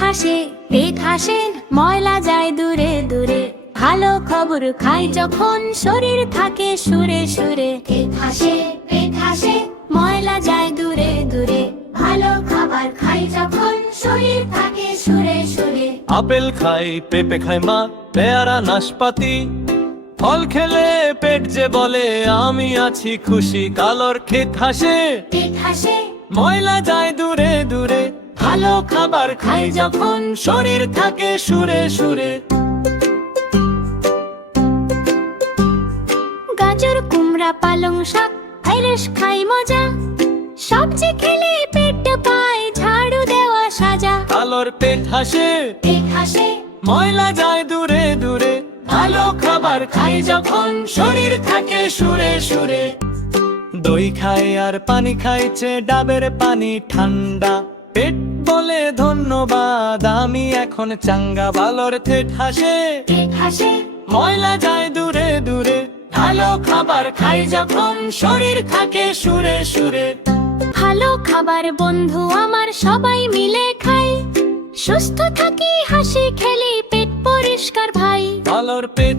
পেট হাসে, ময়লা যায় দূরে দূরে। ভালো খবর খাই যখন শরীর থাকে সুরে সুরে। পেট হাসে, ময়লা যায় দূরে দূরে। ভালো খাবার খাই যখন শরীর থাকে সুরে সুরে। আপেল খাই, পেঁপে খাই মা, পেয়ারা নাশপাতি। ফল খেলে পেট যে বলে আমি আছি খুশি। কালোর ক্ষেত হাসে, পেট হাসে, ময়লা যায় দূরে দূরে। ভালো খাবার খাই যখন শরীর থাকে সুরে সুরে। গাজর, কুমড়া, পালং শাক, আইরিশ খাই মজা। সবজি খেলে পেট পায় ঝাড়ু দেওয়া সাজা। কালোর পেট হাসে, ময়লা যায় দূরে দূরে। ভালো খাবার খাই যখন শরীর থাকে সুরে সুরে। দই খাই আর পানি খাইছে, ডাবের পানি ঠান্ডা। পেট বলে ধন্যবাদ, আমি এখন চাঙ্গা। ভালোর পেট হাসে, ময়লা যায় দূরে দূরে। ভালো খাবার খাই যখন শরীর থাকে সুরে সুরে। ভালো খাবার বন্ধু আমার, সবাই মিলে খাই। সুস্থ থাকি, হাসি খেলি, পেট পরিষ্কার ভাই। ভালোর পেট